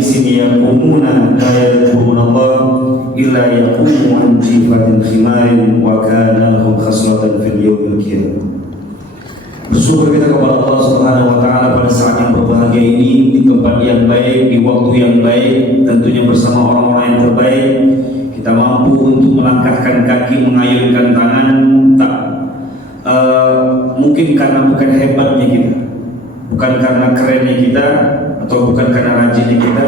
jalisin yaqumuna la yadhkuruna Allah illa yaqumu an jifatin khimarin wa kana lahum khaslatan fil yawmil qiyamah. Bersyukur kita kepada Allah Subhanahu wa taala pada saat yang berbahagia ini, di tempat yang baik, di waktu yang baik, tentunya bersama orang-orang yang terbaik. Kita mampu untuk melangkahkan kaki, mengayunkan tangan, tak mungkin karena bukan hebatnya kita, bukan karena kerennya kita, atau bukan karena rajinnya kita,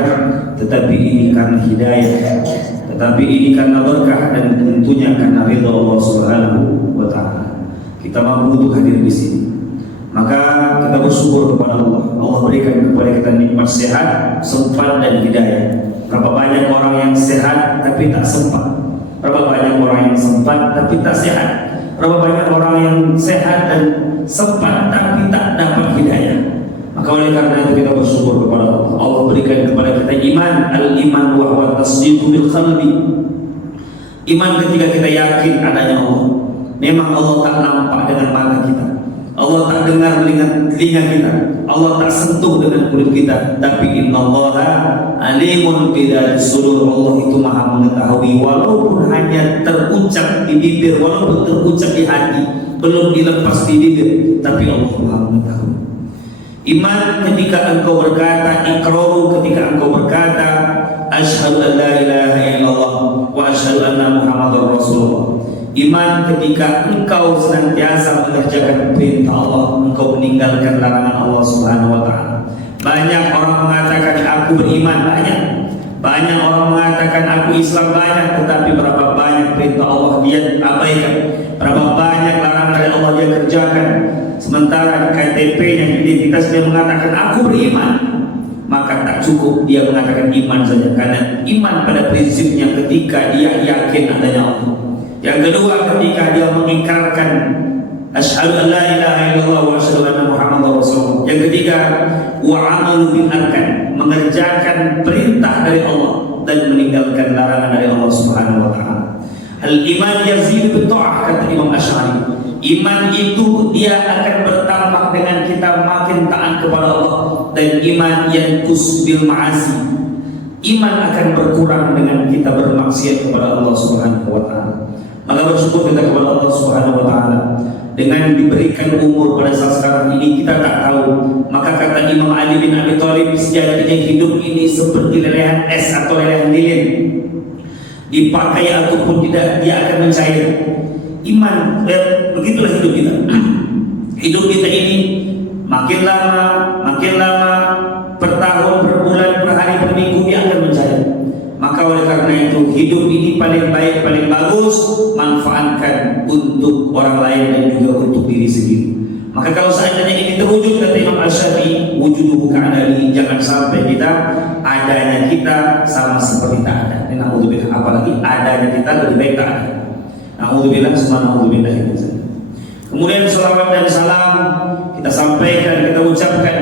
tetapi ini karena hidayah, tetapi ini karena berkah, dan tentunya karena ridha Allah Subhanahu wa taala. Kita mampu untuk hadir di sini. Maka kita bersyukur kepada Allah. Allah berikan kepada kita nikmat sehat, sempat, dan hidayah. Berapa banyak orang yang sehat tapi tak sempat? Berapa banyak orang yang sempat tapi tak sehat? Berapa banyak orang yang sehat dan sempat tapi tak dapat hidayah? Maka oleh karena itu kita bersyukur kepada Allah. Allah berikan kepada kita iman. Al-iman wa huwa tasdiqu bil qalbi. Iman ketika kita yakin adanya Allah. Memang Allah tak nampak dengan mata kita, Allah tak dengar dengan telinga kita, Allah tak sentuh dengan kulit kita, tapi innallaha alimun bidzati sudur. Allah itu maha mengetahui, walaupun hanya terucap di bibir, walaupun terucap di hati, belum dilepas di bibir, tapi Allah maha mengetahui. Iman ketika engkau berkata, iqraru ketika engkau berkata asyhadu an la ilaha illallah wa asyhadu anna muhammadar rasulullah. Iman ketika engkau senantiasa mengerjakan perintah Allah, engkau meninggalkan larangan Allah Subhanahu wa taala. Banyak orang mengatakan aku beriman, banyak orang mengatakan aku Islam, banyak, tetapi berapa banyak perintah Allah dia abaikan, berapa banyak larangan dari Allah dia kerjakan. Sementara KTP-nya, identitas dia mengatakan aku beriman, maka tak cukup dia mengatakan iman saja, karena iman pada prinsipnya ketika dia yakin adanya Allah. Yang kedua, ketika dia mengikrarkan asyhadu an la ilaha illallah wa asyhadu anna muhammadar rasulullah. Yang ketiga, wa amalu bil arkan, mengerjakan perintah dari Allah dan meninggalkan larangan dari Allah Subhanahu wa taala. Al iman yazid bi ta'ah, kata Imam Asy'ari. Iman itu dia akan bertambah dengan kita makin taat kepada Allah, dan iman yanqus bil ma'asi. Iman akan berkurang dengan kita bermaksiat kepada Allah Subhanahu wa taala. Maka bersyukur kita kepada Allah Subhanahu wa taala dengan diberikan umur pada saat sekarang ini, kita tak tahu. Maka kata Imam Ali bin Abi Thalib, sejatinya hidup ini seperti lelehan es atau lelehan lilin, dipakai ataupun tidak dia akan mencair. Iman, begitulah hidup kita. Hidup kita ini makin lama, per tahun, per bulan, per hari, per minggu dia akan mencair. Maka oleh karena itu hidup ini paling baik, paling bagus manfaatkan untuk orang lain dan juga untuk diri sendiri. Maka kalau seandainya ini terwujud, kata Imam Asy-Syafi'i, wujuduhu ka'adali, jangan sampai kita adanya kita sama seperti tak ada. Ini naudzubillah, apalagi adanya kita lebih baik tak ada. Naudzubillah, subhanallah. Kemudian salawat dan salam kita sampaikan, kita ucapkan,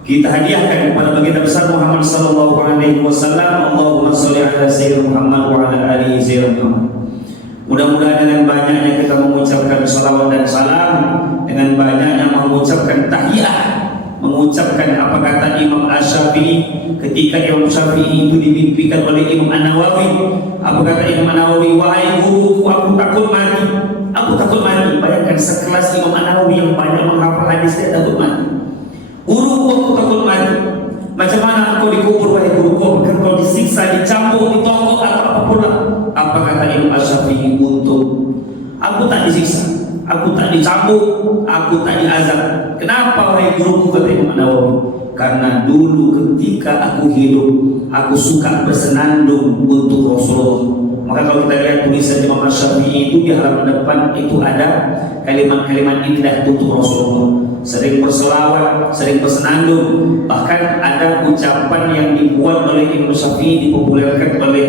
kita hadiahkan kepada baginda besar Muhammad sallallahu alaihi wasallam. Allahumma shalli ala sayyidina Muhammad wa ala alihi sayyidina Muhammad. Mudah-mudahan dengan banyaknya kita mengucapkan salawat dan salam, dengan banyaknya mengucapkan tahiyah, mengucapkan apa kata Imam Asy-Syafi'i ketika Imam Syafi'i itu dimimpikan oleh Imam An-Nawawi. Apa kata Imam An-Nawawi? Wahai guruku, aku takut mati. Aku takut mati. Bayangkan sekelas Imam An-Nawawi yang banyak menghafal hadis, dia takut mati. Guruku, aku takut mati. Macam mana engkau dikubur wahai guruku? Akan kau disiksa, dicambuk, ditokok atau apapun lah. Apa kata Imam Asy-Syafi'i? Untuk aku tak disiksa, aku tak dicambuk, aku tak diazab. Kenapa wahai guruku? Kata Imam Nawawi, karena dulu ketika aku hidup, aku suka bersenandung untuk Rasulullah. Maka kalau kita lihat tulisan Imam Asy-Syafi'i itu di halaman depan itu ada kalimat-kalimat indah untuk Rasulullah. Sering berselawat, sering bersenandung. Bahkan ada ucapan yang dibuat oleh Imam Syafi'i, dipopulerkan oleh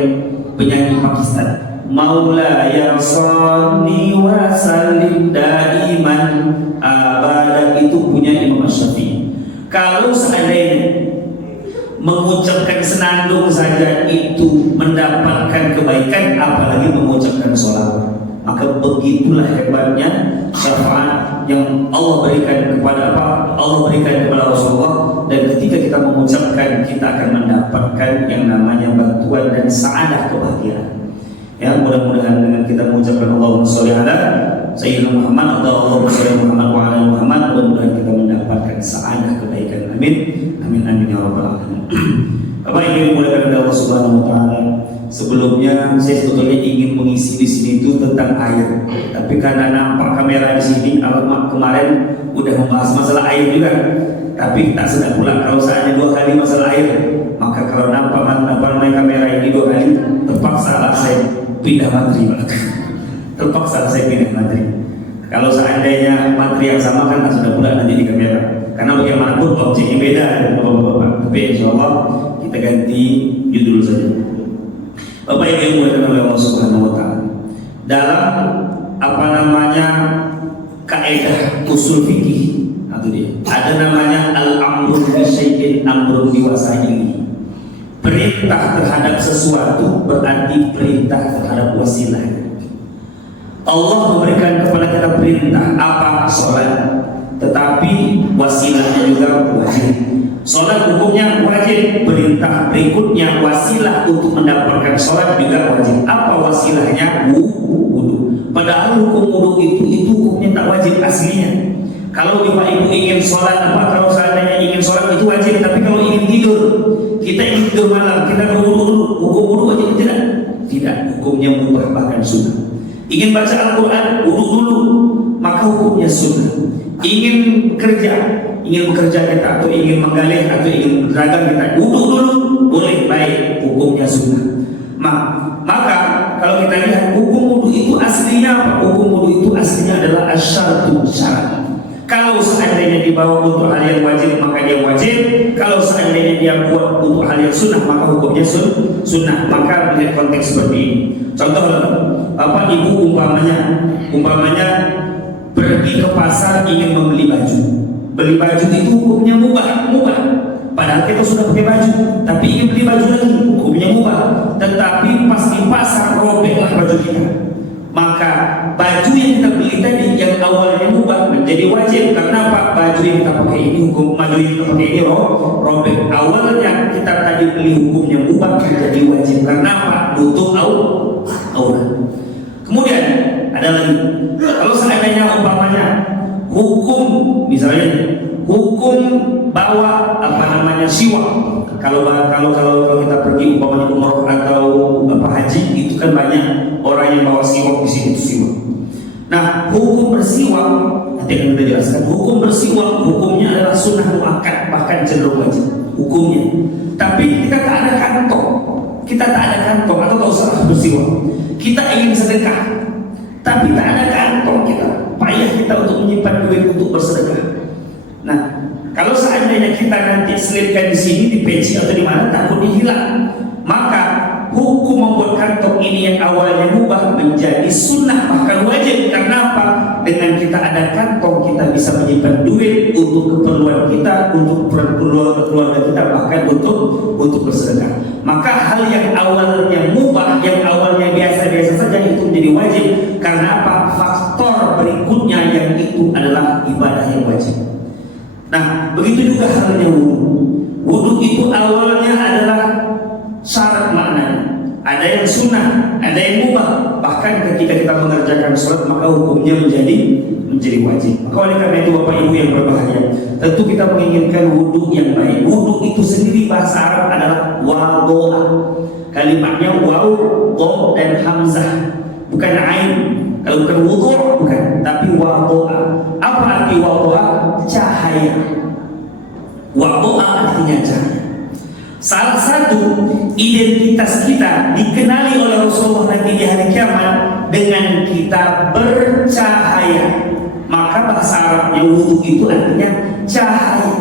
penyanyi Pakistan. Maula ya salli wa sallim daiman abada, itu punya Imam Syafi'i. Kalau seandainya mengucapkan senandung saja itu mendapatkan kebaikan, apalagi mengucapkan sholawat. Maka begitulah hebatnya syafaatnya yang Allah berikan kepada Allah berikan kepada Rasulullah, dan ketika kita mengucapkan kita akan mendapatkan yang namanya bantuan dan sa'adah, kebahagiaan. Ya, mudah-mudahan dengan kita mengucapkan Allahumma sholli ala Sayyidina Muhammad atau Allahumma sholli Muhammad wa ala Muhammad, mudah-mudahan kita mendapatkan sa'adah, kebaikan. Amin. Amin amin ya rabbal alamin. Bapak Ibu yang dimuliakan oleh Allah Subhanahu wa taala, sebelumnya saya sebetulnya ingin mengisi di sini itu tentang air, tapi karena nampak kamera di sini, alamat kemarin udah membahas masalah air juga, tapi tak sedang pula kalau seandainya 2 kali masalah air, maka kalau nampak kamera ini 2 kali, terpaksa saya pindah materi. Terpaksa saya pindah materi. Kalau seandainya materi yang sama kan tak sudah pula nanti di kamera, karena bagaimanapun objeknya beda, Bapak-bapak. Tapi insya Allah kita ganti judul saja. Bapak Ibu yang dimuliakan oleh Allah Subhanahu wa taala, dalam kaidah usul fikih atau dia ada namanya al-amru bi syai'in amrun biwasaihi. Perintah terhadap sesuatu berarti perintah terhadap wasilah. Allah memberikan kepada kita perintah apa? Salat, tetapi wasilahnya juga wajib. Salat hukumnya wajib, perintah berikutnya wasilah untuk mendapatkan salat juga wajib. Apa wasilahnya? Wudu. Padahal hukum wudu itu hukumnya tak wajib aslinya. Kalau Bapak Ibu ingin salat kalau seandainya ingin salat itu wajib, tapi kalau ingin tidur, kita ingin tidur malam, kita wudu dulu, hukum wudu wajib tidak? Tidak, hukumnya mubah bahkan sunnah. Ingin baca Al-Quran, wudu dulu, maka hukumnya sunnah. Ingin bekerja kita, atau ingin menggalih, atau ingin berdagang kita, wudu dulu, boleh, baik, hukumnya sunnah. Maka kalau kita lihat hukum wudu itu aslinya apa? Hukum wudu itu aslinya adalah asyaratu syarat. Kalau seandainya dibawa untuk hal yang wajib, maka dia wajib. Kalau seandainya dia buat untuk hal yang sunnah, maka hukumnya sunnah. Maka melihat konteks seperti ini. Contoh, Bapak Ibu umpamanya pergi ke pasar ingin membeli baju. Beli baju itu hukumnya mubah. Padahal kita sudah pakai baju, tapi ingin beli baju lagi, hukumnya mubah. Tetapi pas di pasar robeklah baju kita, maka baju yang kita beli tadi yang awalnya mubah menjadi wajib. Karena apa? Baju yang kita pakai ini robek. Awalnya kita tadi beli hukumnya mubah menjadi wajib. Karena apa? Nutup aurat. Kemudian ada lagi, kalau seandainya umpamanya hukum bawa siwak. Kalau kita pergi umpamanya umroh atau haji, itu kan banyak orang yang bawa siwak di sini itu siwak. Nah, hukum bersiwak nanti akan kita jelaskan. Hukum bersiwak hukumnya adalah sunnah muakkad, bahkan cenderung wajib hukumnya. Tapi kita tak ada kantong atau tak usah bersiwak. Kita ingin sedekah, tapi tak ada kantong kita. Payah kita untuk menyimpan duit untuk bersedekah. Nah, kalau seandainya kita nanti selipkan di sini, di peci atau di mana, takutnya hilang. Maka hukum membuat kantong ini yang awalnya mubah menjadi sunnah bahkan wajib. Karena apa? Dengan kita ada kantong, kita bisa menyimpan duit untuk keperluan kita, untuk keluarga kita, bahkan untuk bersedekah. Maka hal yang awalnya mubah, yang awalnya biasa-biasa saja, itu menjadi wajib. Karena apa? Faktor berikutnya yang itu adalah ibadah yang wajib. Nah, begitu juga halnya wudu. Wudu itu awalnya adalah syarat maknanya. Ada yang sunnah, ada yang mubah. Bahkan ketika kita mengerjakan sholat, maka hukumnya menjadi wajib. Maka oleh karena itu Bapak Ibu yang berbahagia, tentu kita menginginkan wudu yang baik. Wudu itu sendiri bahasa Arab adalah wadoa. Kalimatnya waw, do dan hamzah, bukan ain. Kalau bukan wudu, bukan, tapi wadoa. Apa arti wadoa? Cahaya. Wadoa artinya cahaya. Salah satu identitas kita dikenali oleh Rasulullah nanti di hari kiamat dengan kita bercahaya. Maka bahasa Arabnya wudu itu artinya cahaya.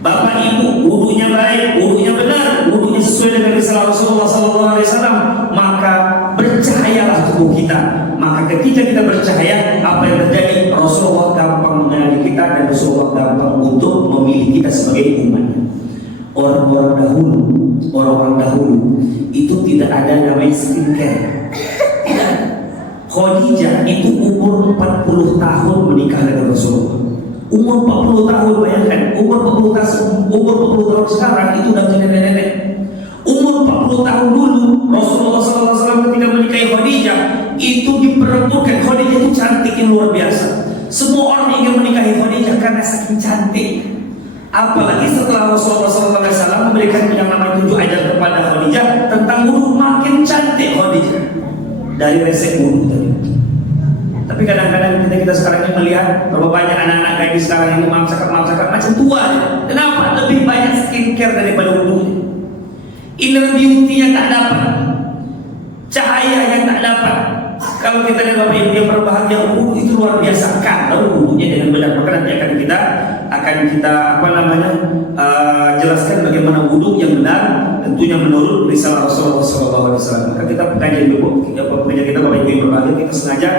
Bapak Ibu, wudunya baik, wudunya benar, wudunya sesuai dengan risalah Rasulullah SAW, maka bercahayalah tubuh kita. Maka ketika kita bercahaya, apa yang terjadi? Rasulullah gampang mengenali kita dan Rasulullah gampang untuk memilih kita sebagai umatnya. Orang-orang dahulu itu tidak ada namanya skincare. Khadijah itu umur 40 tahun menikah dengan Rasulullah. Umur 40 tahun, bayangkan, umur 40 tahun sekarang itu udah jadi nenek-nenek. Umur 40 tahun dulu Rasulullah SAW ketika menikahi Khadijah itu diperebutkan. Khadijah itu cantik yang luar biasa. Semua orang ingin menikahi Khadijah karena saking cantik. Apalagi setelah Rasulullah SAW memberikan yang namanya 7 ajar kepada Khadijah tentang wudu, makin cantik Khadijah dari resep wudu tadi. Tapi kadang-kadang kita sekarang ini melihat berapa banyak anak-anak gadis sekarang ini macam tua. Kenapa? Lebih banyak skincare daripada wudu. Inner beauty-nya tak dapat, cahaya yang tak dapat. Kalau kita lihat Bapak Ibu yang berbahagia, wudu itu luar biasa. Kalau wudunya dengan benar, maka nanti akan kita jelaskan bagaimana wudu yang benar, tentunya menurut risalah Rasulullah SAW. Maka kita pengajian kita Bapak Ibu yang berbahagia, kita sengaja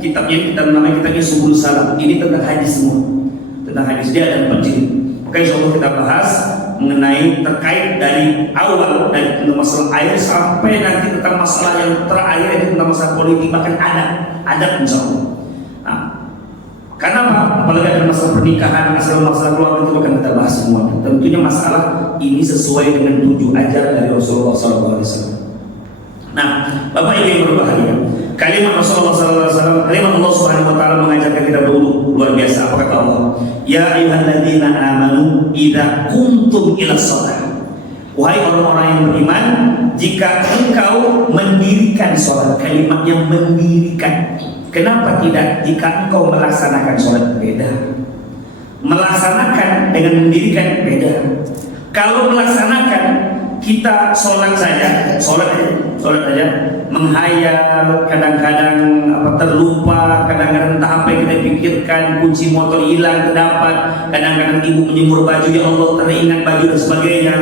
kitabnya kitabnya Subul Salam. Ini tentang hadis semua, tentang hadis dia dan penjilid. Maka insya Allah kita bahas mengenai terkait dari awal dari masalah air sampai nanti tentang masalah yang terakhir itu tentang masalah politik, bahkan adat insya Allah. Nah, karena apa? Apalagi ada masalah pernikahan, masalah keluarga itu akan kita bahas semua. Tentunya masalah ini sesuai dengan 7 ajar dari Rasulullah SAW. Nah, Bapak Ibu yang berbahagia, kalimat Rasulullah SAW, kalimat Allah Subhanahu Wa Taala mengajarkan kita berwudu luar biasa. Apa kata Allah? Ya ayyuhalladzina amanu idza qumtum ila shalah. Wahai orang-orang yang beriman, jika engkau mendirikan sholat, kalimat yang mendirikan. Kenapa tidak jika engkau melaksanakan sholat? Beda. Melaksanakan dengan mendirikan beda. Kalau melaksanakan, kita sholat aja, menghayal, kadang-kadang terlupa, kadang-kadang entah apa yang kita pikirkan, kunci motor hilang terdapat, kadang-kadang ibu menjemur baju, ya Allah teringat baju dan sebagainya,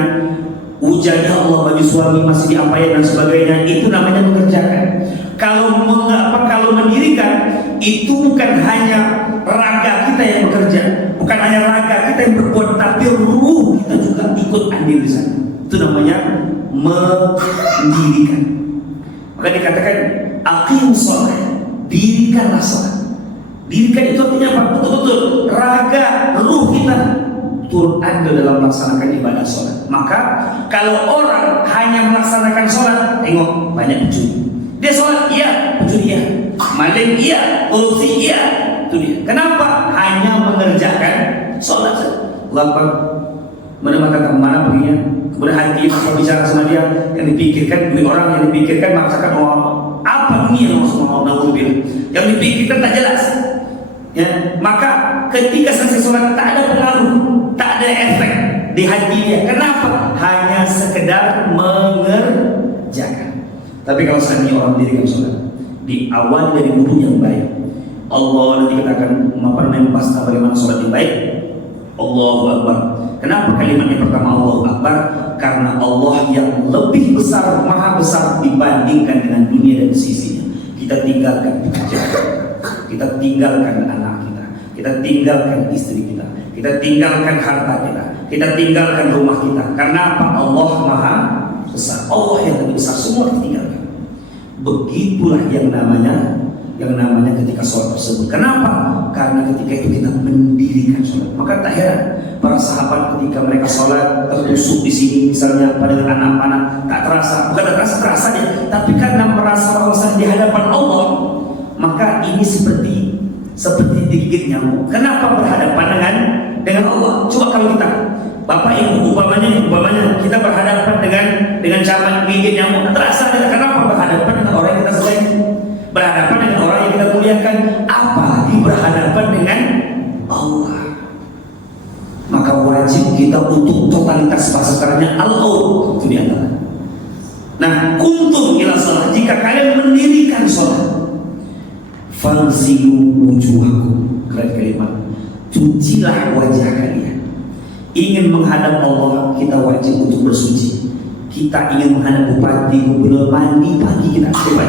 hujan, ya Allah baju suami masih diapain dan sebagainya. Itu namanya mengerjakan. Kalau mendirikan, itu bukan hanya raga kita yang bekerja, bukan hanya raga kita yang berbuat, tapi ruh kita juga ikut andil di sana. Itu namanya mendirikan. Maka dikatakan aqimus shalah, dirikanlah salat. Dirikan itu artinya apa? Betul-betul raga, ruh kita turun andil dalam melaksanakan ibadah salat. Maka kalau orang hanya melaksanakan salat, tengok banyak pencuri. Dia salat iya, pencuri iya, maling iya, korupsi iya, itu dia. Kenapa? Hanya mengerjakan salat saja. Mana perginya? Kemudian hati maka bicara sama dia, yang dipikirkan duit orang, yang dipikirkan maksakan orang apa dunia yang mau naudzubillah, yang dipikirkan tak jelas. Ya, maka ketika selesai sholat tak ada pengaruh, tak ada efek di hati dia. Kenapa? Hanya sekedar mengerjakan. Tapi kalau seandainya orang mendirikan sholat, diawali dari wudu yang baik, Allah nanti kita akan membahas bagaimana sholat yang baik. Allahu Akbar. Kenapa kalimat yang pertama Allahu Akbar? Karena Allah yang lebih besar, maha besar dibandingkan dengan dunia dan sisinya. Kita tinggalkan pekerjaan, kita tinggalkan anak kita tinggalkan istri kita tinggalkan harta kita tinggalkan rumah kita. Karena apa? Allah maha besar, Allah yang lebih besar, semua ditinggalkan. Begitulah yang namanya ketika sholat tersebut. Kenapa? Karena ketika itu kita mendirikan sholat. Maka tak heran para sahabat ketika mereka sholat tertusuk di sini misalnya pada anak panah, tak terasa, bukan tak terasa ya, tapi karena merasa bahwa di hadapan Allah, maka ini seperti digigit nyamuk. Kenapa berhadapan dengan Allah? Coba kalau kita Bapak Ibu umpamanya kita berhadapan dengan camat gigit nyamuk, terasa tidak? Kenapa? Berhadapan dengan orang yang kita sayang, berhadapan dengan orang yang kita muliakan, apalagi berhadapan dengan Allah. Maka wajib kita untuk totalitas bahasa sekarangnya Allah itu diantara. Nah, kuntum ila shalah, jika kalian mendirikan sholat, fansilu wujuhakum, kalian kalimat, cucilah wajah kalian. Ingin menghadap Allah, kita wajib untuk bersuci. Kita ingin menghadap bupati, gubernur, mandi pagi kita coba,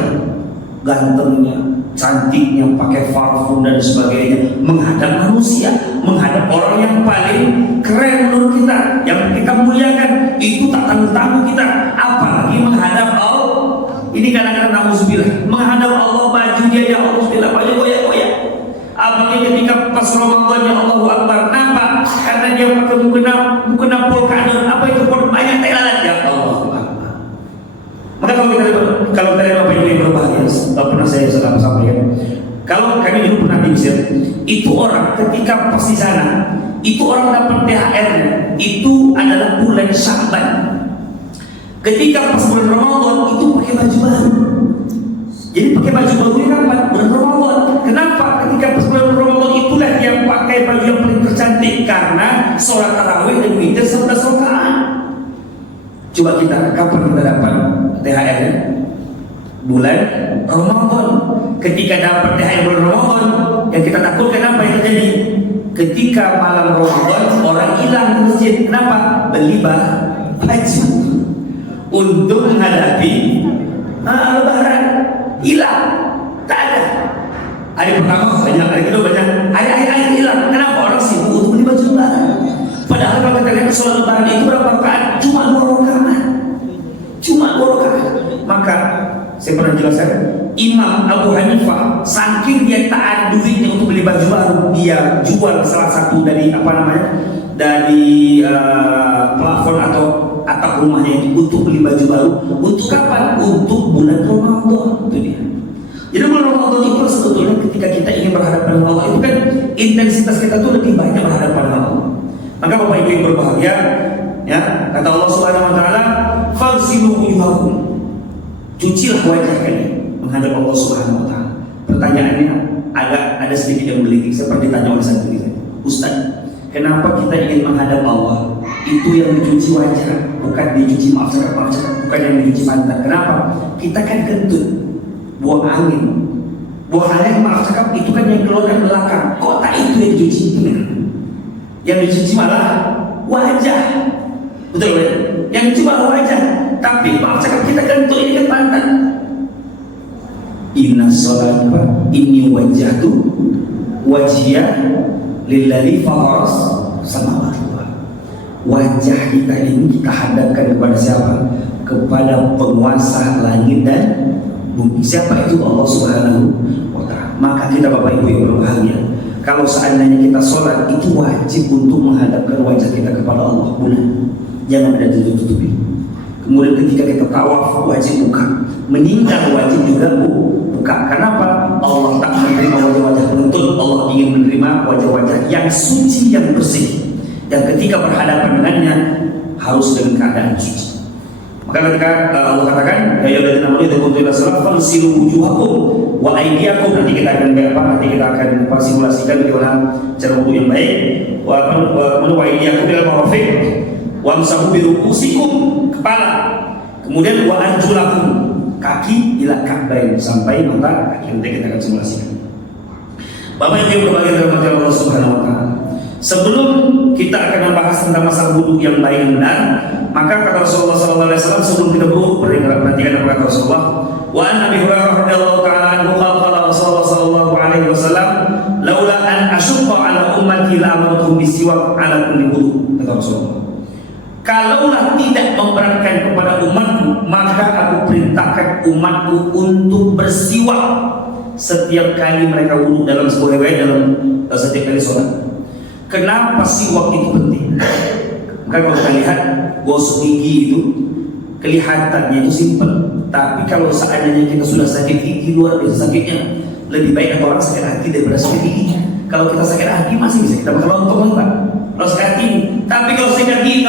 gantengnya, cantiknya, pakai parfum dan sebagainya, menghadap manusia, menghadap orang yang paling keren menurut kita, yang kita muliakan, itu tak tanggung-tanggung kita, apalagi menghadap Ini kadang-kadang nauzubillah menghadap Allah, baju dia ya Allah bilang baju goyah-goyah. Apalagi ketika pas Ramadan ya Allahu Akbar, kenapa? Karena dia pakai mukena polkadot, apa itu banyak telalat ya Allah Akbar. Maka kalau kita Bapak Ibu yang berbahagia, pernah saya sampaikan, kalau kami dulu pernah di Mesir, itu orang ketika pas di sana, itu orang dapat THR itu adalah bulan Sya'ban. Ketika pas bulan Ramadan itu pakai baju baru. Jadi pakai baju baru ini kapan? Bulan Ramadan. Kenapa? Ketika pas bulan Ramadan itulah dia pakai baju yang paling tercantik karena sholat tarawih dan witir 11 rakaat. Coba kita kapan kita dapat THR -nya? Bulan Ramadan. Ketika dapat THR bulan Ramadan, yang kita takutkan apa yang terjadi? Ketika malam Ramadan orang hilang di masjid. Kenapa? Beli baju untuk menghadapi Lebaran. Hilang, tak ada. Hari pertama banyak, hari kedua banyak, hari hilang. Kenapa? Orang sibuk untuk beli baju Lebaran. Padahal kalau kita lihat sholat Lebaran itu berapa rakaat? Cuma 2 rakaat. Cuma 2 rakaat. Maka saya pernah jelaskan, Imam Abu Hanifah saking dia tak ada duitnya untuk beli baju baru, dia jual salah satu dari dari plafon atau atap rumahnya itu untuk beli baju baru. Untuk kapan? Untuk bulan Ramadan. Itu dia. Jadi bulan Ramadan itu sebetulnya ketika kita ingin berhadapan dengan Allah, itu kan intensitas kita tuh lebih banyak berhadapan dengan Allah. Maka Bapak Ibu yang berbahagia, ya, kata Allah Subhanahu wa taala, "Fagsilu wujuhakum." Cucilah wajah kalian menghadap Allah Subhanahu wa taala. Pertanyaannya ada sedikit yang menggelitik. Saya pernah ditanya oleh satu guru, "Ustaz, kenapa kita ingin menghadap Allah? Itu yang dicuci wajah, bukan dicuci bukan yang dicuci mata. Kenapa? Kita kan kentut, buang angin. Buang angin itu kan yang keluar dari belakang. Kok tak itu yang dicuci? Yang dicuci malah wajah. Betul kan? Yang dicuci malah wajah. Tapi kita kentut ini kan pantat. Inna sholat inni wajjahtu wajhiya lilladzi faras samawati. Wajah kita ini kita hadapkan kepada siapa? Kepada penguasa langit dan bumi. Siapa itu? Allah Subhanahu wa taala. Maka kita Bapak Ibu yang berbahagia, kalau seandainya kita sholat itu wajib untuk menghadapkan wajah kita kepada Allah, bukan. Jangan ada tutup-tutupi. Kemudian ketika kita tawaf wajib buka, meninggal wajib juga buka. Kenapa? Allah tak menerima wajah-wajah penuntut. Allah ingin menerima wajah-wajah yang suci, yang bersih, yang ketika berhadapan dengannya harus dengan keadaan suci. Maka ketika Allah katakan, ya alladzina amanu idza qumtum ila shalah fagsilu wujuhakum wa aydiyakum. Nanti kita akan simulasikan bagaimana cara wudu yang baik. Wa aydiyakum ila marafiq wamsahu bi ru'usikum, kepala. Kemudian wa arjulakum, kaki ila ka'bain, sampai mata kaki. Nanti kita akan simulasikan. Bapak Ibu yang berbahagia dalam Allah Subhanahu wa taala. Sebelum kita akan membahas tentang masalah wudu yang baik dan benar, maka kata Rasulullah SAW sebelum kita berwudu, perhatikan apa kata Rasulullah. Wa an Abi Hurairah radhiyallahu ta'ala anhu qala Rasulullah sallallahu alaihi wasallam, laula an asyqa ala ummati la amartuhum bisiwak ala kulli wudu. Kata Rasulullah, kalaulah tidak memberatkan kepada umatku, maka aku perintahkan umatku untuk bersiwak setiap kali mereka wudu, dalam sebuah riwayat dalam setiap kali sholat. Kenapa siwak itu penting? Maka kalau kita lihat gosok gigi itu kelihatannya itu simpel, tapi kalau seandainya kita sudah sakit gigi luar biasa sakitnya, lebih baik ada orang sakit hati daripada sakit gigi. Kalau kita sakit hati masih bisa kita makan lontong, Pak. Kalau sakit hati, tapi kalau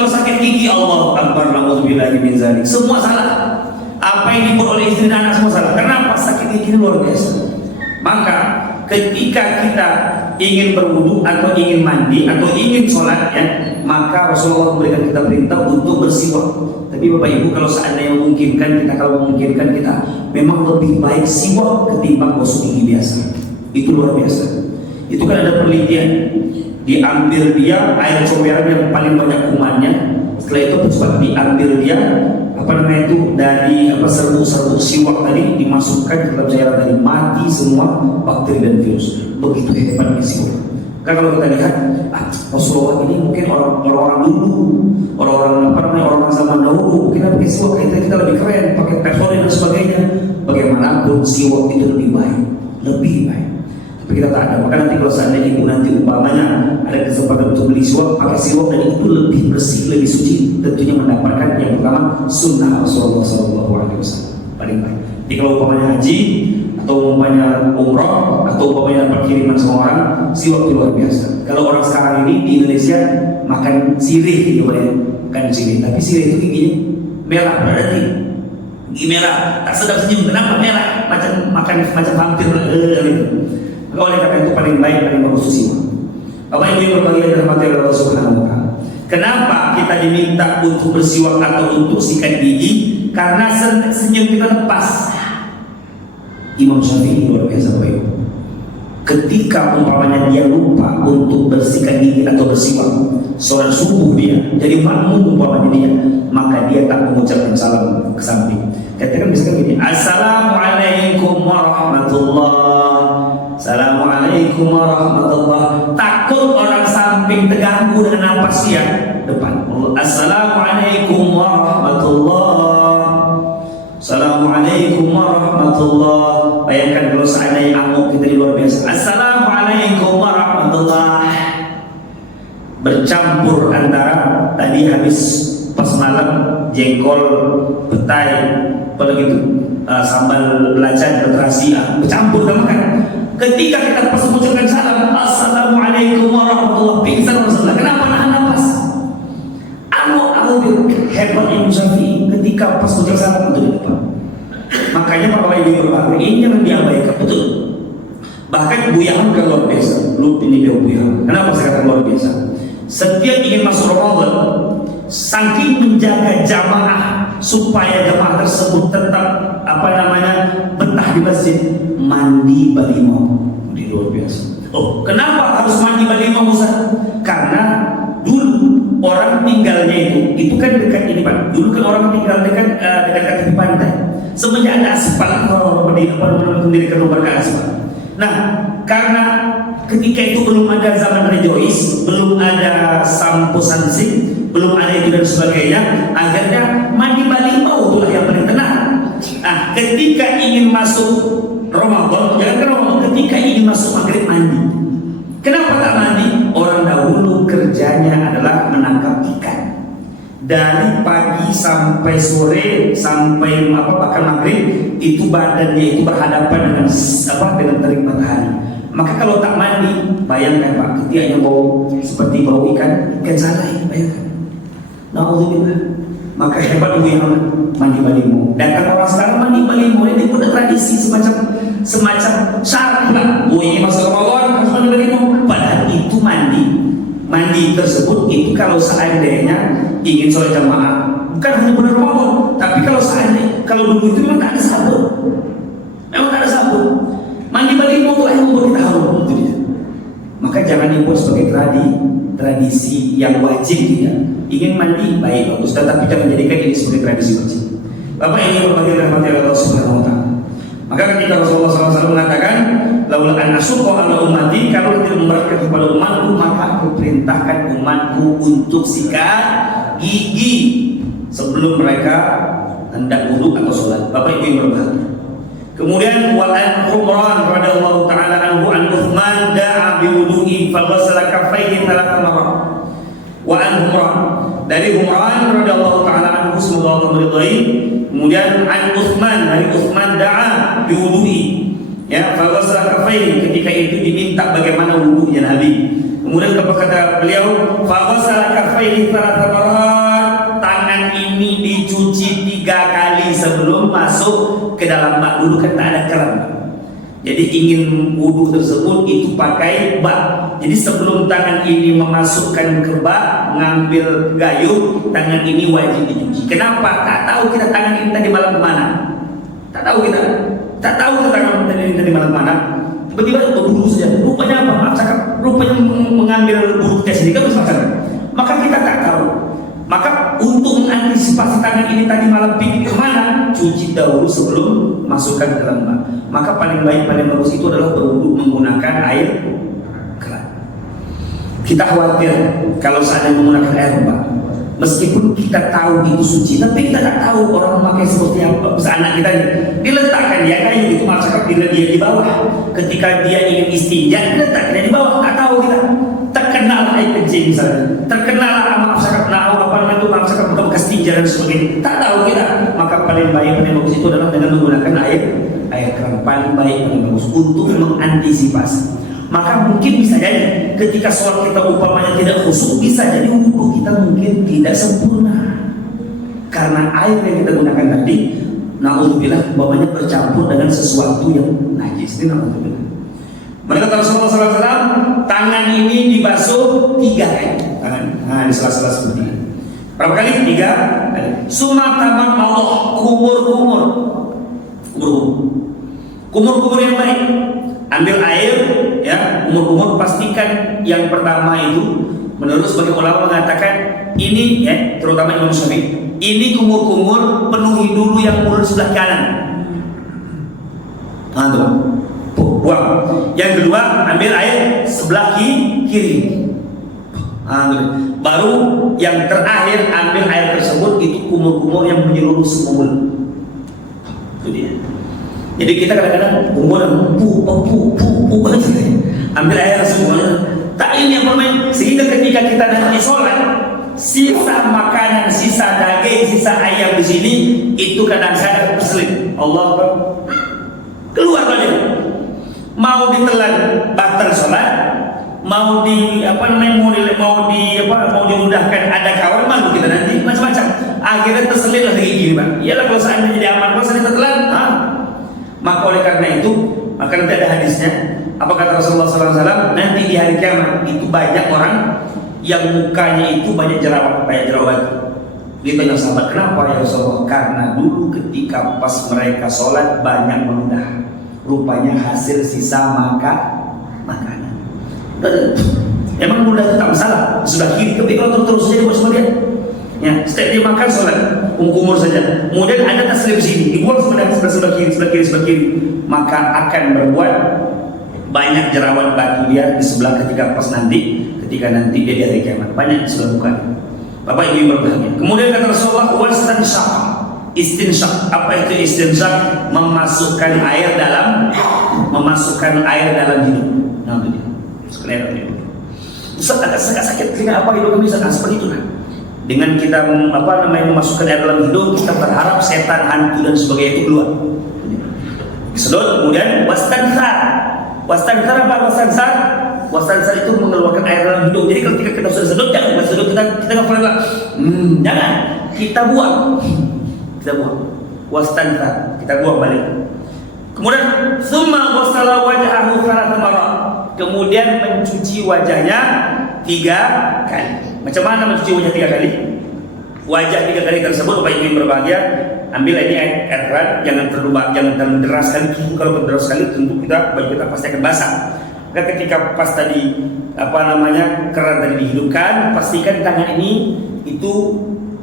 sakit gigi, Allah Akbar, na'udzubillahi min dzalik. Semua salah. Apa yang dibuat oleh istri dan anak semua salah. Kenapa? Sakit gigi luar biasa. Maka ketika kita ingin berwudu atau ingin mandi atau ingin sholat, ya, maka Rasulullah memberikan kita perintah untuk bersiwak. Tapi Bapak Ibu, kalau seandainya memungkinkan kita memang lebih baik siwak ketimbang gosok gigi biasa. Itu luar biasa. Itu kan ada penelitian, diambil dia air comberan yang paling banyak kumannya. Setelah itu coba diambil dia dari serbuk siwak tadi, dimasukkan ke dalam cairan tadi, mati semua bakteri dan virus. Begitu hebatnya siwak. Karena kalau kita lihat Rasulullah ini mungkin orang-orang dulu, orang-orang zaman dahulu mungkin pakai siwak, kita lebih keren, pakai performa dan sebagainya. Bagaimanapun siwak itu lebih baik. Tapi kita tak ada. Maka nanti kalau seandainya ibu nanti umpamanya ada kesempatan untuk beli siwak, pakai siwak dan itu lebih bersih, lebih suci, tentunya mendapatkan yang pertama sunnah Rasulullah SAW paling baik. Jadi kalau umpamanya haji atau umpamanya umroh atau umpamanya dapat kiriman sama orang, siwak itu luar biasa. Kalau orang sekarang ini di Indonesia makan sirih gitu ya, kan sirih, tapi sirih itu giginya merah berarti gigi merah, tak sedap senyum. Kenapa merah? Macam vampir gitu. Maka oleh karena itu paling baik, paling bagus siwak. Bapak Ibu yang berbahagia dalam hati Allah Subhanahu wa taala. Kenapa kita diminta untuk bersiwak atau untuk sikat gigi? Karena senyum kita lepas. Imam Syafi'i luar biasa Bapak Ibu. Ketika umpamanya dia lupa untuk bersikat gigi atau bersiwak, sholat subuh dia jadi makmum umpamanya dia, maka dia tak mengucapkan salam ke samping. Katakan misalkan gini, Assalamualaikum warahmatullah, Assalamualaikum warahmatullah. Takut orang samping terganggu dengan napas dia depan. Assalamualaikum warahmatullah, Assalamualaikum warahmatullah. Bayangkan kalau seandainya amuk kita luar biasa, Assalamualaikum warahmatullah, bercampur antara tadi habis pas malam jengkol, petai, apalagi itu sambal belacan, terasi, bercampur sama kan. Ketika kita pas mengucapkan salam, Assalamualaikum warahmatullah, pingsan Rasulullah. Kenapa nahan nafas? Hebat Imam Syafi'i ketika pas mengucapkan salam itu di depan. Makanya para ibu berbahagia ini jangan diabaikan, betul. Bahkan Buya Hamka luar biasa. Ini dia Buya. Kenapa saya kata luar biasa? Setiap ingin masuk Ramadan, saking menjaga jamaah supaya jamaah tersebut tetap betah di masjid, mandi balimau. Ini luar biasa. Oh, kenapa harus mandi balimau Ustaz? Karena dulu orang tinggalnya itu kan dekat ini Pak. Dulu kan orang tinggal dekat tepi pantai. Semenjak ada aspal, orang mendirikan rumah ke aspal. Nah, karena ketika itu belum ada zaman rejoice, belum ada sampo sansing, belum ada itu dan sebagainya, akhirnya mandi balimau itulah yang paling tenang. Nah, ketika ingin masuk Ramadan, ketika ingin masuk maghrib mandi. Kenapa tak mandi? Orang dahulu kerjanya adalah menangkap ikan. Dari pagi sampai sore sampai bahkan maghrib itu badannya itu berhadapan dengan terik matahari. Maka kalau tak mandi, bayangkan Pak, ketika bau seperti bau ikan salai, bayangkan. Nauzubillah. Maka hebat yang mandi balimau. Dan kalau orang sekarang mandi balimau ini pun tradisi semacam syarat lah. Ini masuk Ramadan harus mandi balimau. Padahal itu mandi tersebut itu kalau seandainya ingin sholat jamaah, bukan hanya bulan Ramadan, tapi kalau dulu itu memang tak ada sabun, mandi balimau itu yang membuat kita harum. Maka jangan dibuat sebagai tradisi yang wajib tidak. Ingin mandi baik bagus, tetapi jangan jadikan ini sebagai tradisi wajib. Bapak ini berbagai rahmat Allah Subhanahu wa taala. Maka ketika Rasulullah SAW mengatakan, laula an asyqa ala ummati, kalau tidak memberatkan kepada umatku, maka aku perintahkan umatku untuk sikat gigi sebelum mereka hendak wudu atau sholat. Bapak Ibu yang berbahagia. Kemudian wa an Umran radhiyallahu taala anhu an Utsman da'a bi wudu'i fa ghassala kaffayhi thalatha marrat. Wa an Umran, dari Umran radhiyallahu taala anhu, semoga Allah meridai. Kemudian an Utsman, dari Utsman da'a bi wudu'i, ya, fa ghassala kaffayhi, ketika itu diminta bagaimana wudunya Nabi. Kemudian kata beliau, fa ghassala kaffayhi thalatha marrat, tangan ini dicuci 3 kali sebelum masuk ke dalam bak. Dulu kan tak ada keran, jadi ingin wudu tersebut itu pakai bak. Jadi sebelum tangan ini memasukkan ke bak, ngambil gayung, tangan ini wajib dicuci. Kenapa? Tak tahu kita tangan ini tadi malam kemana. Tak tahu kita tangan ini tadi malam kemana. Tiba-tiba buru saja. Rupanya apa? Maaf cakap. Rupanya mengambil bulu tes ini kan macam. Maka kita tak tahu. Maka untuk mengantisipasi tangan ini tadi malam pergi kemana, cuci dahulu sebelum masukkan ke dalam bak. Maka paling baik, paling bagus itu adalah berwudu menggunakan air keran. Kita khawatir kalau seandainya menggunakan air Pak, meskipun kita tahu itu suci, tapi kita tak tahu orang memakai seperti apa. Bisa anak kita diletakkan dia kayu itu, masyarakat bila dia di bawah, ketika dia ingin istinja diletakkan dia di bawah, tak tahu kita. Terkenal air kencing misalnya, terkenal masyarakat tahu apa namanya itu masyarakat bekas tinja dan sebagainya, tak tahu kita. Maka paling baik paling bagus itu adalah dengan menggunakan air keran, paling baik paling bagus untuk mengantisipasi. Maka mungkin bisa jadi ketika sholat kita umpamanya tidak khusyuk, bisa jadi wudhu kita mungkin tidak sempurna karena air yang kita gunakan tadi, naudzubillah, umpamanya bercampur dengan sesuatu yang najis. Ini naudzubillah. Mereka kata Rasulullah SAW, tangan ini dibasuh 3 kali. Tangan, nah di sela-sela seperti ini. Berapa kali? 3 kali. Sumataman Allah, kumur yang baik. Ambil air, ya, kumur pastikan yang pertama itu, menurut sebagian ulama mengatakan ini, ya, terutama Imam Syafi'i, ini kumur penuhi dulu yang mulut sebelah kanan. Nah, tuh. Buang. Yang kedua, ambil air sebelah kiri. Baru yang terakhir ambil air tersebut itu kumur yang menyeluruh semua mulut. Itu dia. Jadi kita kadang-kadang kumur ambil air semua. Tak ini yang bermain, sehingga ketika kita nanti sholat, sisa makanan, sisa daging, sisa ayam di sini itu kadang-kadang berselit. Allah keluar balik. Mau ditelan batal sholat, mau dimudahkan ada kawan malu kita nanti macam-macam. Akhirnya terselitlah lagi gini Pak. Iyalah kalau seandainya jadi aman, kalau seandainya tertelan, maka oleh karena itu, maka nanti ada hadisnya. Apa kata Rasulullah SAW? Nanti di hari kiamat itu banyak orang yang mukanya itu banyak jerawat. Ditanya sahabat, kenapa ya Rasulullah? Karena dulu ketika pas mereka sholat banyak meludah. Rupanya hasil sisa makanan. Emang mudah itu tak masalah, sebelah kiri, tapi kalau terus saja buat semua dia. Ya, setiap dia makan sholat, kumur saja. Kemudian ada taslim sini, dibuang sebelah kiri, maka akan berbuat banyak jerawat batu dia di sebelah ketika nanti dia di hari kiamat, banyak di sebelah muka. Bapak Ibu yang berbahagia. Kemudian kata Rasulullah, istinsyaq. Apa itu istinsyaq? Memasukkan air dalam hidung. Nah, itu dia. Sekalian. Ustaz, agak sakit telinga, apa hidung kami bisa? Seperti itulah. Dengan kita memasukkan air dalam hidung, kita berharap setan, hantu dan sebagainya itu keluar. Sedot, kemudian wastansar. Wastansar apa wastansar? Wastansar itu mengeluarkan air dalam hidung. Jadi ketika kita sudah sedot, jangan sedot kita nggak jangan, kita buang. Wastansar, kita buang balik. Kemudian summa ghasala wajhahu thalath marrat. Kemudian mencuci wajahnya 3 kali. Macam mana mencuci wajah 3 kali? Wajah 3 kali tersebut, Bapak Ibu yang berbahagia, ambil ini air keran, jangan terlalu deras sekali. Kalau deras sekali tentu baju kita pasti akan basah. Maka ketika pas tadi keran tadi dihidupkan, pastikan tangan ini itu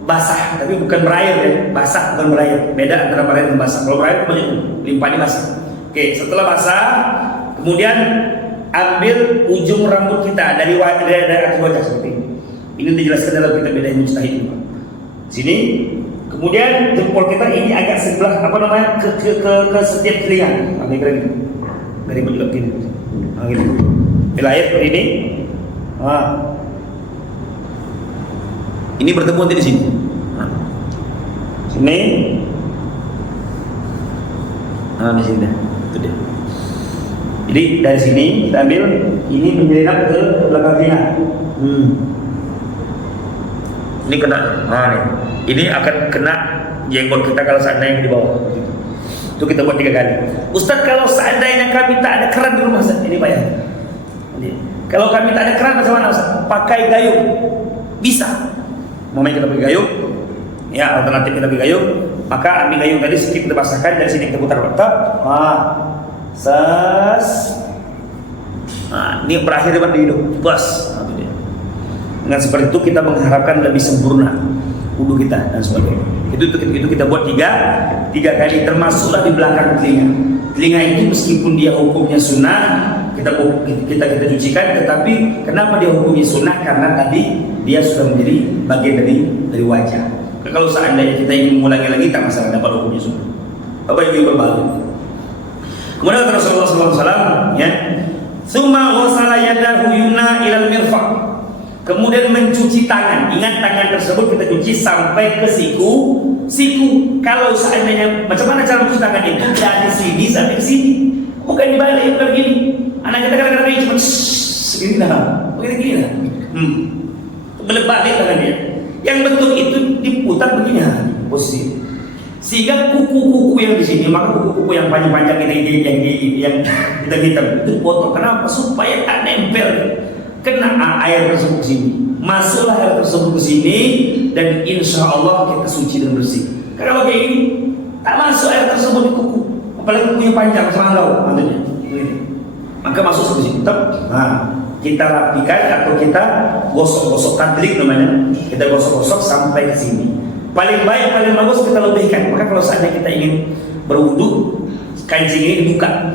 basah, tapi bukan berair ya, basah bukan berair. Beda antara berair dan basah. Kalau berair banyak limpahnya basah. Oke, setelah basah, kemudian ambil ujung rambut kita dari atas wajah seperti ini. Ini dijelaskan dalam kitab Bidayah Mujtahid. Sini, kemudian jempol kita ini agak sebelah ke setiap telinga. Kira gitu. Dari baju ini. Gitu. Bila air seperti ini. Ini bertemu di sini. Sini. Di sini dah. Itu dia. Jadi dari sini kita ambil, ini menyelinap ke belakang telinga. Ini kena. Nih. Ini akan kena jenggot kita kalau seandainya di bawah. Itu kita buat 3 kali. Ustaz, kalau seandainya kami tak ada keran di rumah, Ustaz, ini bayar. Kalau kami tak ada keran macam mana, Ustaz? Pakai gayung. Bisa. Kita pakai gayung. Ya, alternatif kita pakai gayung. Maka ambil gayung tadi sedikit kita basahkan, dari sini kita putar otak. Ini berakhir di hidung. Bos. Dengan seperti itu kita mengharapkan lebih sempurna wudhu kita dan sebagainya. Itu kita buat 3 kali, termasuklah di belakang telinga. Telinga itu meskipun dia hukumnya sunnah, kita kita cucikan, tetapi kenapa dia hukumnya sunnah? Karena tadi dia sudah menjadi bagian dari wajah. Kalau seandainya kita ingin mengulangi lagi, tak masalah, dapat hukumnya sunnah. Bapak Ibu berbalik. Kemudian Rasulullah SAW, ya, summa ghasala yadahu yumna ilal mirfaq. Kemudian mencuci tangan. Ingat, tangan tersebut kita cuci sampai ke siku. Kalau seandainya, macam mana cara mencuci tangan itu? Dari sini sampai ke sini. Bukan dibalik, bukan gini. Anak kita kadang-kadang ini cuma segini lah, begini lah. Berbalik tangannya. Yang betul itu diputar begini, posisi. Sehingga kuku-kuku yang di sini, maka kuku-kuku yang panjang-panjang yang kita hitam itu potong. Kenapa? Supaya tak nempel kena air tersebut ke sini. Masuklah air tersebut ke sini dan insya Allah kita suci dan bersih. Karena kayak gini tak masuk air tersebut di kuku, apalagi kukunya panjang selangkau, maksudnya. Maka masuk ke sini. Nah, kita rapikan atau kita gosok-gosok, tadrik namanya. Kita gosok-gosok sampai ke sini. Paling baik, paling bagus kita lebihkan. Maka kalau seandainya kita ingin berwudu, kancing ini dibuka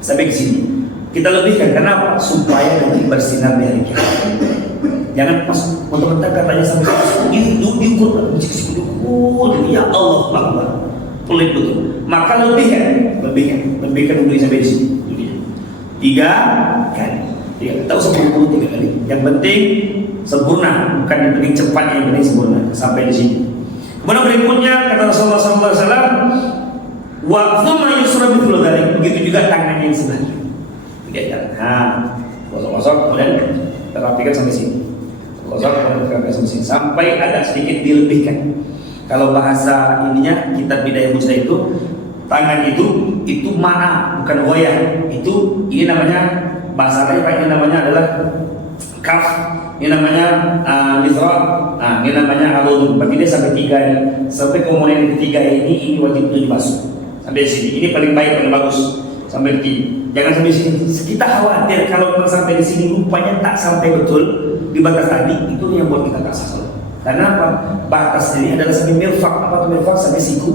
sampai ke sini. Kita lebihkan, kenapa? Supaya nanti bersinar di hari kiamat. Jangan pas teman-teman katanya sampai ini diukur, ya Allah Akbar, pelit betul. Maka lebihkan dulu sampai di sini. 3 kali. Tak usah 3 kali. Yang penting sempurna, bukan yang penting cepat, yang penting sempurna sampai di sini. Kemudian berikutnya kata Rasulullah SAW, wa thumma yusra mithlu dzalik. Begitu juga tangannya yang sebelah kiri. Nah, gosok-gosok kemudian terapikan sampai sini. Gosok kemudian terapikan sampai sini sampai agak sedikit dilebihkan. Kalau bahasa ininya kitab Bidayah Mujtahid itu, tangan itu ma'a, bukan goyah. Ini namanya bahasa Arab, ini namanya adalah kaf, ini namanya mizraq, ini namanya aludun. Berarti dia sampai 3 ini, sampai komponen ketiga ini wajib untuk dibasuh sampai sini. Ini paling baik, paling bagus sampai di. Jangan sampai sini. Kita khawatir kalau sampai di sini rupanya tak sampai betul di batas tadi, itu yang buat kita tak sah. Karena apa? Batas ini adalah sampai mirfaq. Apa itu mirfaq? Sampai siku.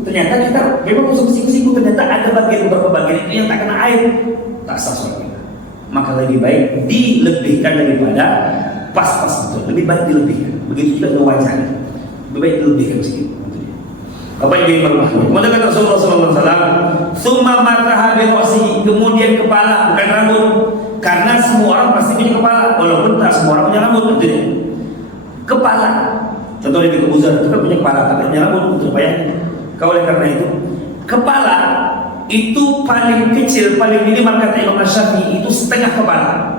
Ternyata kita memang sampai siku, ternyata ada beberapa bagian itu yang tak kena air, tak sah sholat kita. Maka lebih baik dilebihkan daripada pas-pas betul. Lebih baik dilebihkan. Begitu juga dengan wajah. Lebih baik dilebihkan sedikit. Apa yang berbahagia? Kemudian kata Rasulullah SAW, summa mataha bi ra'sihi, kemudian kepala, bukan rambut. Karena semua orang pasti punya kepala, walaupun tak semua orang punya rambut, gitu ya. Kepala, contohnya di Kebuzar, kita punya kepala, tapi punya rambut, untuk bayangin. Oleh karena itu, kepala itu paling kecil, paling minimal kata Imam Syafi'i itu setengah kepala.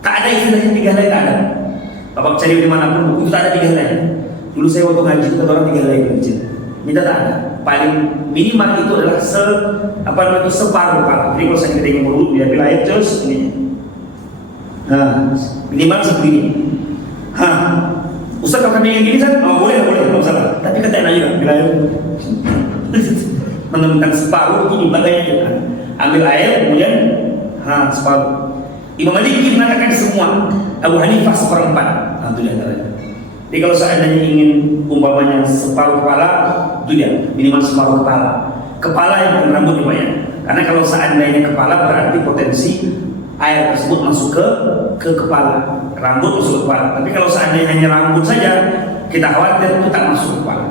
Tak ada istilahnya 3 helai, tak ada. Bapak cari dimanapun, itu tak ada 3 helai. Dulu saya waktu ngaji itu orang 3 helai kecil. Minta tak ada. Paling minimal itu adalah separuh kepala. Jadi kalau saya ingin berwudu, dia bilang air terus ini. Minimal segini. Ustaz kalau kami yang gini kan, boleh, nggak salah. Tapi kata enak juga, bila air menemukan separuh ini bagainya. Ambil air, kemudian separuh. Imam Maliki mengatakan semua, Abu Hanifah 1/4. Itu di antaranya. Jadi kalau seandainya ingin umpamanya separuh kepala, itu dia minimal separuh kepala. Kepala yang bukan rambut ya. Karena kalau seandainya kepala berarti potensi air tersebut masuk ke kepala, rambut masuk ke kepala. Tapi kalau seandainya hanya rambut saja, kita khawatir itu tak masuk ke kepala.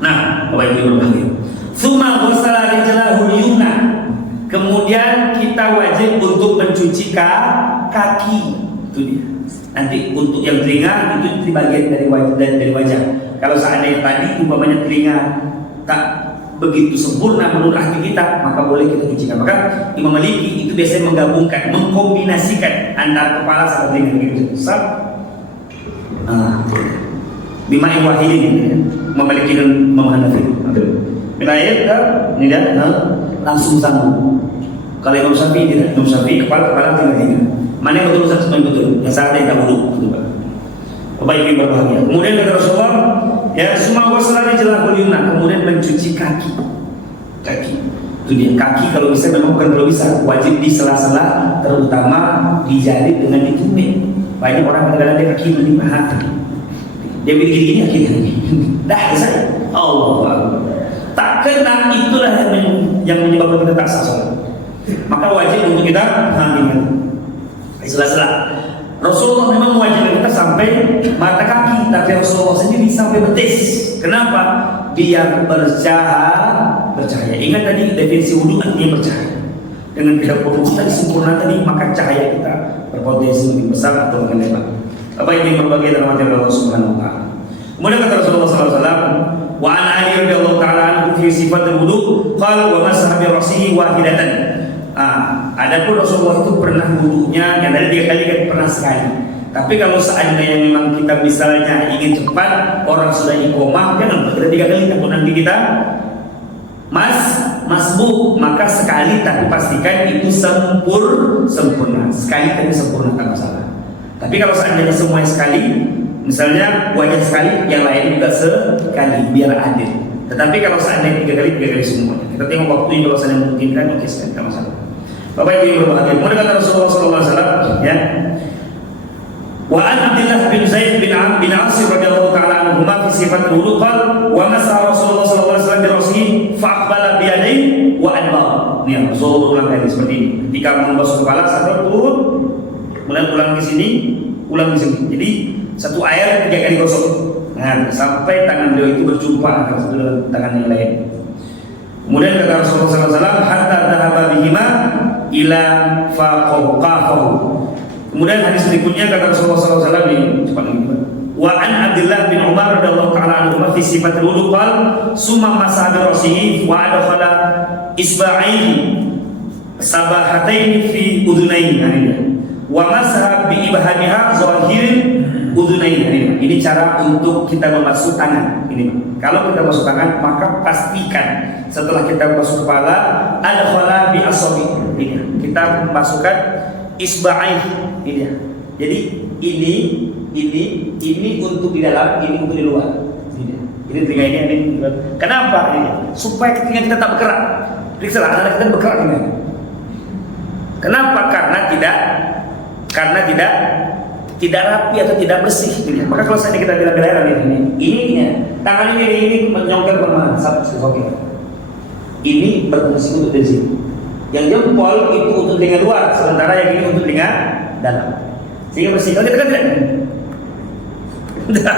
Nah, Bapak Ibu berbahagia. Tsumma ghasala rijlahu yumna. Kemudian kita wajib untuk mencuci kaki. Itu dia. Nanti untuk yang telinga itu di bagian dari wajah. Kalau seandainya tadi umpamanya telinga tak begitu sempurna menurut ahli kita, maka boleh kita cucikan. Maka Imam Maliki itu biasanya menggabungkan, mengkombinasikan antara kepala sama telinga begitu. Bima wahidin, Imam Maliki dan Imam Hanafi. Bila air ini dah langsung sambung. Kalau Imam Syafi'i tidak, Imam Syafi'i kepala telinga. Mana yang betul Ustaz? Yang betul. Yang salah yang tak betul. Bapak Ibu berbahagia. Kemudian kata Rasulullah, ya semua wasalani jalahul yumna, kemudian mencuci kaki. Itu dia. Kaki kalau bisa memang bukan kalau bisa, wajib di sela-sela, terutama di jari dengan di tumit. Banyak orang kadang-kadang dia kaki menimpa hati. Dia pilih gini akhirnya. Dah selesai. Allah. Tak kena itulah yang menyebabkan kita tak sah sholat. Maka wajib untuk kita ingat. Sela-sela Rasulullah memang mewajibkan kita sampai mata kaki, tapi Rasulullah sendiri sampai betis. Kenapa? Biar bercahaya. Ingat tadi definisi wudhu artinya bercahaya. Dengan kita wudhu kita disempurna tadi, maka cahaya kita berpotensi lebih besar atau makin lebar. Apa ini berbagai dalam hati Allah Subhanahu wa taala. Kemudian kata Rasulullah SAW, wa an Ali radhiyallahu taala anhu fi sifatul wudu, qala wa masaha bi ra'sihi wahidatan. Adapun Rasulullah itu pernah wudunya yang tadi 3 kali kan pernah sekali. Tapi kalau seandainya memang kita misalnya ingin cepat, orang sudah iqomah, jangan kita 3 kali, takut nanti kita masbuk, maka sekali tapi pastikan itu sempurna. Sekali tapi sempurna, tak masalah. Tapi kalau seandainya semuanya sekali, misalnya wajah sekali, yang lain juga sekali, biar adil. Tetapi kalau seandainya 3 kali semuanya, kita tengok waktu kalau seandainya memungkinkan, oke sekali, tak masalah. Bapak Ibu yang berbahagia, kemudian kata Rasulullah SAW, ya, wa an Abdullah bin Zaid bin Asim radhiyallahu taala anhu fi sifat wudu qala wa masaha Rasulullah sallallahu alaihi wasallam bi ra'sihi fa aqbala bi yadayhi wa adbar. Nih Rasulullah ulang kali seperti ini. Ketika membasuh kepala satu turun, kemudian ulang ke sini, ulang di sini. Jadi satu air 3 kali gosok. Nah, sampai tangan beliau itu berjumpa dengan tangan yang lain. Kemudian kata Rasulullah SAW, hatta dhahaba bihima ila faqahu. Kemudian hadis berikutnya kata Rasulullah SAW ini cepat lagi. Wa an Abdullah bin Umar radhiyallahu taala anhu fi sifat wudu qala summa masaha bi ra'sihi wa adkhala isba'ihi sabahataini fi udhunayhi wa masaha bi ibhamiha zahir udhunayhi. Ini cara untuk kita membasuh tangan. Ini kalau kita basuh tangan, maka pastikan setelah kita basuh kepala adkhala bi asabi. Ini kita memasukkan isba'i. Ini. Jadi ini untuk di dalam, ini untuk di luar. Ini telinga ini. Kenapa ini? Supaya telinga kita tak bergerak. Periksa anak kita bergerak ini. Kenapa? Karena tidak rapi atau tidak bersih. Maka kalau saya kita bilang ini tangan ini menyongkel kemana? Oke. Ini berfungsi untuk di sini. Yang jempol itu untuk telinga luar, sementara yang ini untuk telinga dalam. Sehingga bersih. Kalau kita kan tidak.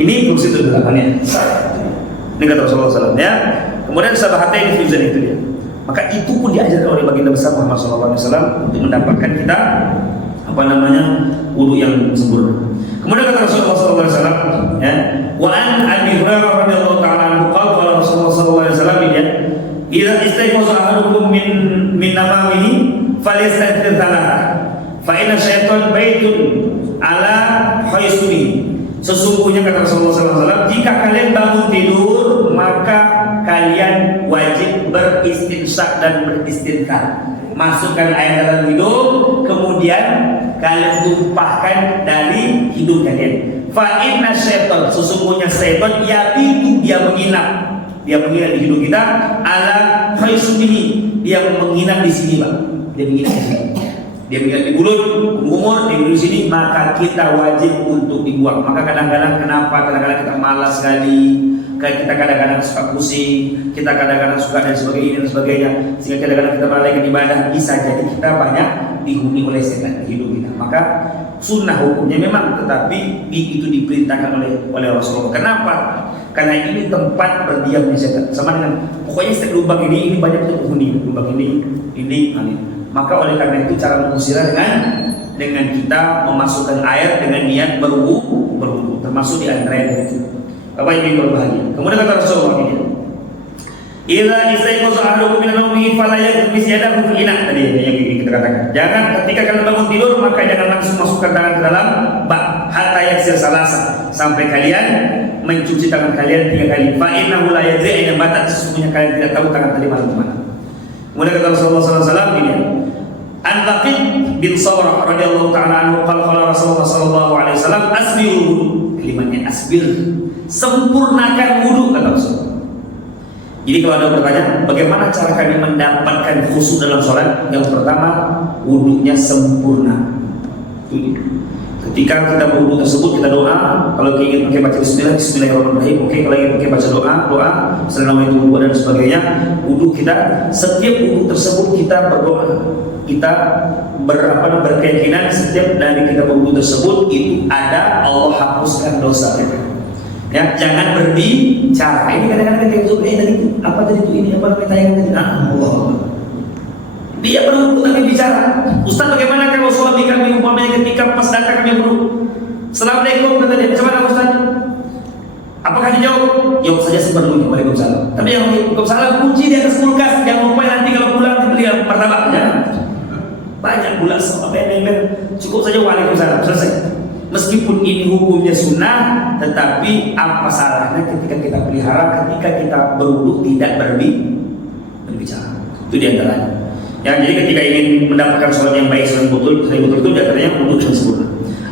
Ini fungsi itu belakangnya. Ini kata Rasulullah SAW. Ya. Kemudian sahabatnya ini fusion itu dia. Maka itu pun diajarkan oleh baginda besar Muhammad SAW untuk mendapatkan kita wudu yang sempurna. Kemudian kata Rasulullah SAW, ya, wa an Abi Hurairah radhiyallahu taala anhu qala Rasulullah SAW, ya, idza istayqaza ahadukum min namamihi falyastaghfir thalatha fa inna syaitan baitun ala khaysuni. Sesungguhnya kata Rasulullah SAW, jika kalian bangun tidur maka kalian wajib beristinsyak dan beristinthar. Masukkan air dalam hidung, kemudian kalian tumpahkan dari hidung kalian. Fa inna syaitan, sesungguhnya syaitan yabitu, dia menginap di hidung kita, ala khaysunihi, dia menginap di sini, Bang. Dia menginap di sini. Dia menginap di mulut, umur di sini, maka kita wajib untuk dibuang. Maka kadang-kadang kita malas sekali, kita kadang-kadang suka pusing, kita kadang-kadang suka dan sebagainya, sehingga kadang-kadang kita melalaikan ibadah. Bisa jadi kita banyak dihuni oleh setan di hidup kita. Maka sunnah hukumnya memang, tetapi itu diperintahkan oleh Rasulullah. Kenapa? Karena ini tempat berdiamnya setan. Sama dengan pokoknya setiap lubang ini banyak penghuni, lubang ini. Maka oleh karena itu cara mengusirnya dengan kita memasukkan air dengan niat berwudu, termasuk di antara itu. Bapak Ibu berbahagia. Kemudian kata Rasulullah ini, idza istayqaza ahadukum min nawmihi fala yaghmis yadahu fi ina'. Tadi yang kita katakan. Jangan ketika kalian bangun tidur maka jangan langsung masukkan tangan ke dalam bak, hatta yaghsil salasa, sampai kalian mencuci tangan kalian 3 kali. Fa innahu la yadri ayna batat, sesungguhnya kalian tidak tahu tangan tadi mana. Kemudian kata Rasulullah SAW ini, An Laqid bin Sabrah radhiyallahu taala anhu qala Rasulullah sallallahu alaihi wasallam, asbiru wudu. Kalimatnya asbir, sempurnakan wudu, kata Rasulullah. Jadi kalau ada bertanya, bagaimana cara kami mendapatkan khusyuk dalam sholat? Yang pertama, wudunya sempurna. Ketika kita berwudu tersebut, kita doa. Kalau ingin pakai baca bismillahirrahmanirrahim. Oke, kalau ingin pakai baca doa, assalamualaikum dan sebagainya. wudu kita, setiap wudu tersebut kita berdoa, kita berkeyakinan setiap dari kita berwudu tersebut itu ada Allah hapuskan dosa kita. Ya, jangan berbicara. Ini kadang-kadang kita tadi apa tadi itu ini apa namanya tayangan tadi? Allah. Dia berwudu tapi bicara. Ustaz, bagaimana kalau suami kami umpamanya ketika pas datang kami berwudu? Assalamualaikum, kata dia. Macam mana Ustaz? Apakah dijawab? Jawab saja seperlunya. Waalaikumsalam. Tapi yang Waalaikumsalam kunci di atas kulkas. Jangan lupa nanti kalau pulang dibeli martabaknya. Banyak gula apa yang cukup saja Waalaikumsalam, selesai. Meskipun ini hukumnya sunnah, tetapi apa salahnya ketika kita pelihara, ketika kita berwudu tidak berbicara. Itu diantaranya. Ya, jadi ketika ingin mendapatkan sholat yang baik, sholat betul itu diantaranya wudu yang sempurna.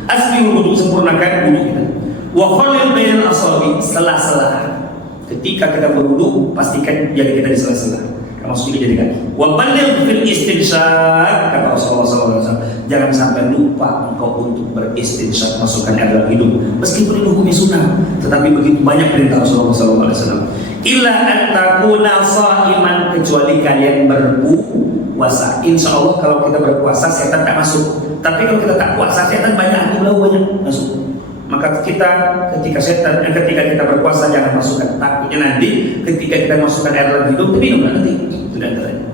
Asli wudu, sempurnakan wudu kita. Wa khalil bainal asabi, sela-sela. Ketika kita berwudu, pastikan jari kita di sela-sela. Maksudnya jadi kaki. Wa baligh fil istinsyaq, kata Rasulullah SAW. Jangan sampai lupa engkau untuk beristinsyak, masukkan air dalam hidung. Meskipun itu hukumnya sunnah, tetapi begitu banyak perintah Rasulullah SAW. Illa an takuna sha'iman, kecuali kalian berpuasa. Insya Allah kalau kita berpuasa setan tak masuk. Tapi kalau kita tak puasa setan banyak masuk. Maka kita ketika kita berpuasa jangan masukkan, takutnya nanti ketika kita masukkan air dalam hidung minum nanti. Itu antaranya.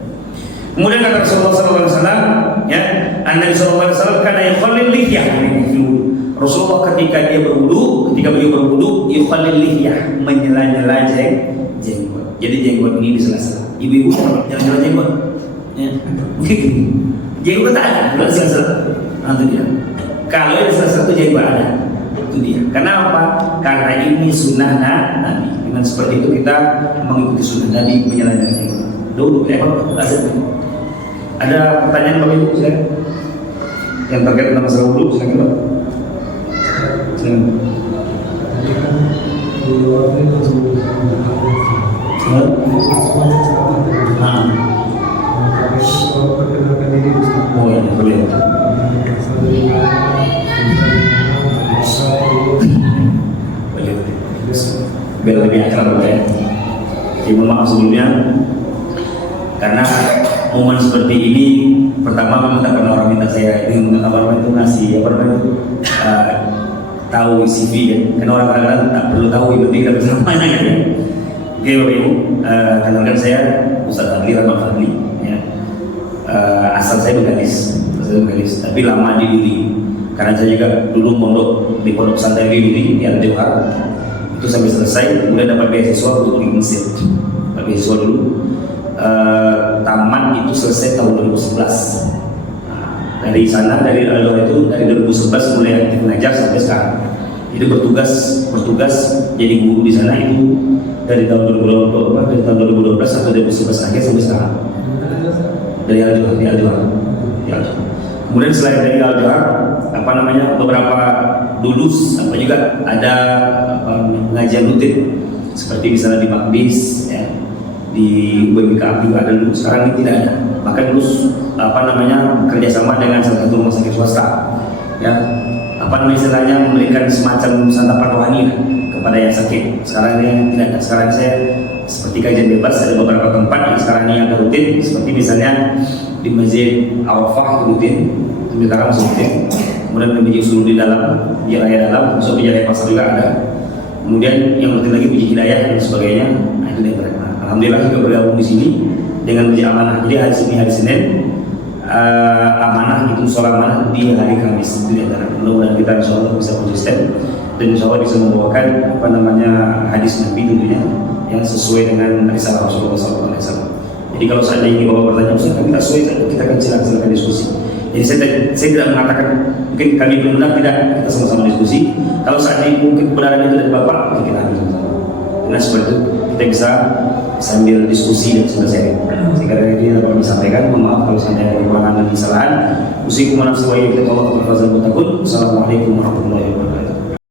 Kemudian kata Rasulullah SAW, ya, Nabi SAW karena yukhallil lihyah. Rasulullah ketika beliau berwudu, yukhallil lihyah, menyela-nyela jenggot. Jadi jenggot ini di sela-sela. Ibu-ibu jalan-jalan jenggot. Ya, begitu. Jenggot tak ada, di sela-sela. Itu dia. Kalau di sela-sela itu jenggot ada. Itu dia. Kenapa? Karena ini sunnah Nabi. Dengan seperti itu kita mengikuti sunnah Nabi menyela-nyela jenggot. Dulu ada pertanyaan Bapak Ibu silakan. Yang terkait dengan masalah wudu silakan Pak. Oh ya, boleh. Biar lebih akrab ya. Terima maaf sebelumnya karena momen seperti ini pertama memang tak pernah orang minta saya itu ngasih tahu CV kan. Karena orang kadang-kadang tak perlu tahu yang penting dapat namanya kan. Oke Bapak Ibu, kenalkan saya Ustaz Fadli Rahmat Fadli ya. Asal saya Bengkalis, tapi lama di Duli. Karena saya juga dulu mondok di pondok pesantren di Duli di Al-Johar. Itu sampai selesai, kemudian dapat beasiswa untuk di Mesir. Dapat beasiswa dulu. Taman itu selesai tahun 2011. Dari sana, dari Al-Johar itu dari 2011 mulai aktif mengajar sampai sekarang. Itu bertugas jadi guru di sana itu dari tahun 2012 sampai 2011 akhir sampai sekarang. Dari Al-Johar. Kemudian selain dari Al-Johar, beberapa dulus juga ada pengajian rutin seperti misalnya di Makbis ya, di BBK juga ada dulu. Sekarang ini tidak ada. Bahkan dulu kerjasama dengan salah satu rumah sakit swasta ya, istilahnya memberikan semacam santapan rohani kepada yang sakit. Sekarang ini tidak ada. Sekarang saya seperti kajian bebas, ada beberapa tempat yang sekarang ini yang rutin, seperti misalnya di Masjid Arafah rutin, sementara masih rutin. Kemudian di Masjid Sulu di dalam, di raya dalam, masuk di Jaya Pasar juga ada. Kemudian yang rutin lagi Masjid Hidayah dan sebagainya. Nah, itu yang mereka. Alhamdulillah juga bergabung di sini dengan Masjid Amanah. Jadi hari Senin amanah itu sholat amanah di hari Kamis. Itu antara. Mudah-mudahan kita insya Allah bisa konsisten dan insya Allah bisa membawakan hadis Nabi tentunya yang sesuai dengan risalah Rasulullah SAW. Jadi kalau seandainya ingin bawa pertanyaan, kami tak sesuai, kita akan silakan diskusi. Jadi saya tidak mengatakan mungkin kami benar tidak, kita sama-sama diskusi. Kalau seandainya mungkin kebenaran itu dari Bapak, kita ambil sama-sama. Karena seperti itu kita bisa sambil diskusi dan selesai. Sehingga dari ini dapat kami sampaikan. Mohon maaf kalau seandainya ada kekurangan dan kesalahan. Usikum wa nafsi wa iyyakum Allah wa Assalamualaikum warahmatullahi wabarakatuh.